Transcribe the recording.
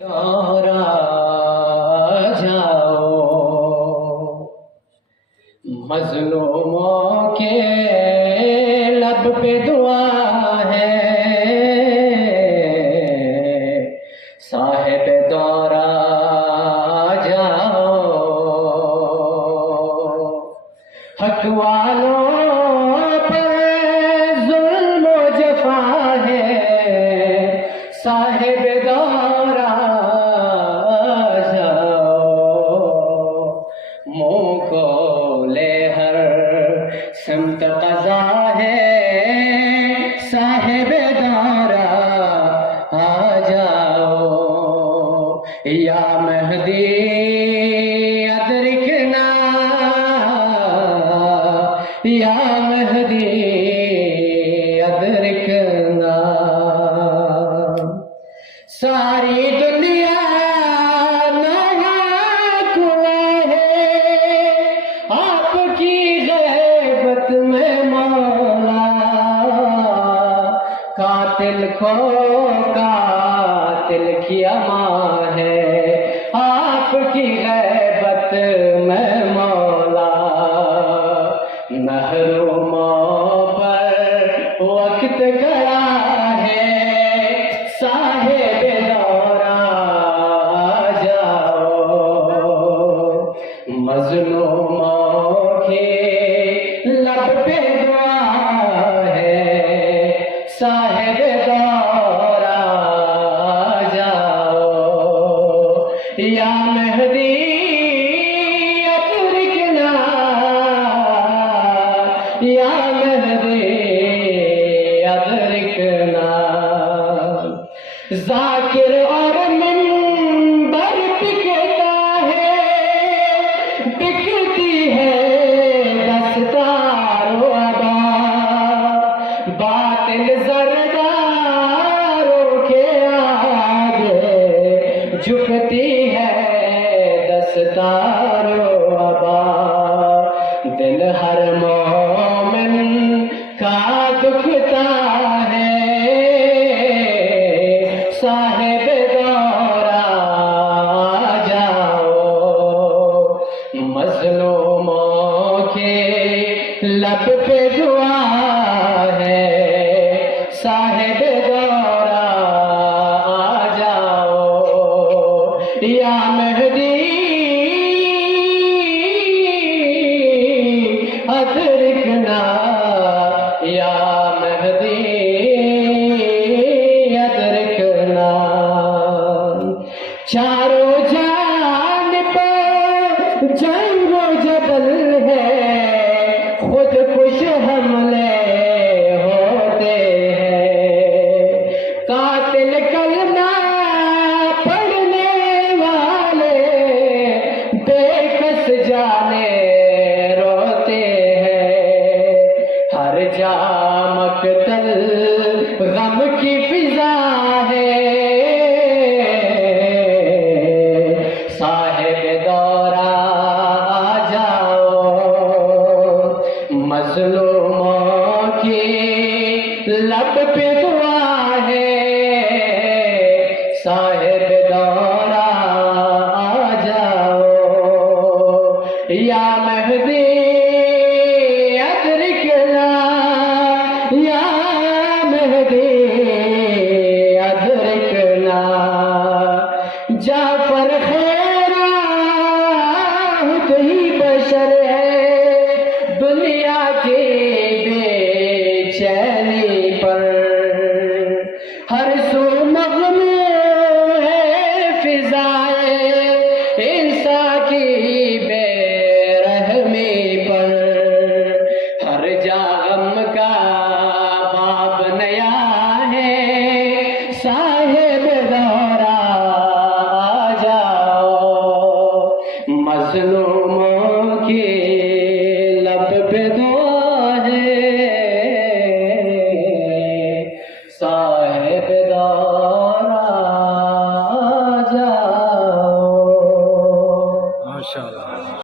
دورا جاؤ مظلوموں کے لب پہ دعا ہے، صاحب دورا جاؤ حق والوں پر ظلم و جفا ہے، صاحب دورا منہ کھولے ہر سمت قضا ہے، صاحب دورا آ جاؤ یا مہدی ادرکنا، یا مہدی ادرکنا۔ ساری دنیا آپ کی غیبت میں مولا، قاتل کو قاتل کی امان ہے، آپ کی غیبت میں مولا، محروموں پر وقت گیا ہے، صاحب دورا جاؤ مظلوموں لب پہ دعا ہے، صاحب دورا جاؤ یا مہدی ادرکنا، یا مہدی ادرکنا۔ ذاکر اور منبر بکتا ہے، بکتی ہے دستار و عبا، باطل زرداروں کے آگے جھکتی ہے دستار و عبا، دل ہر مومن کا دکھتا ہے، صاحب دورا جاؤ مظلوموں کے لب پہ دعا ہے، صاحب دورا جاؤ یا مہدی ادرکنا، یا مہدی ادرکنا۔ چاروں جانب جنگ و جدل ہے، خود کش حملے ہوتے ہیں، قاتل کلمہ پڑھنے والے بے کس جانے روتے ہیں، ہر جا مقتل غم کی فضا ہے، صاحب دورا جاؤ مظلوموں کی لب پہ دعا ہے، صاحب دورا جاؤ یا مہدی ادرکنا، یا مہدی ادرکنا۔ جعفر خیرہ ہی بشر ہے، دنیا کی بے چینی پر ہر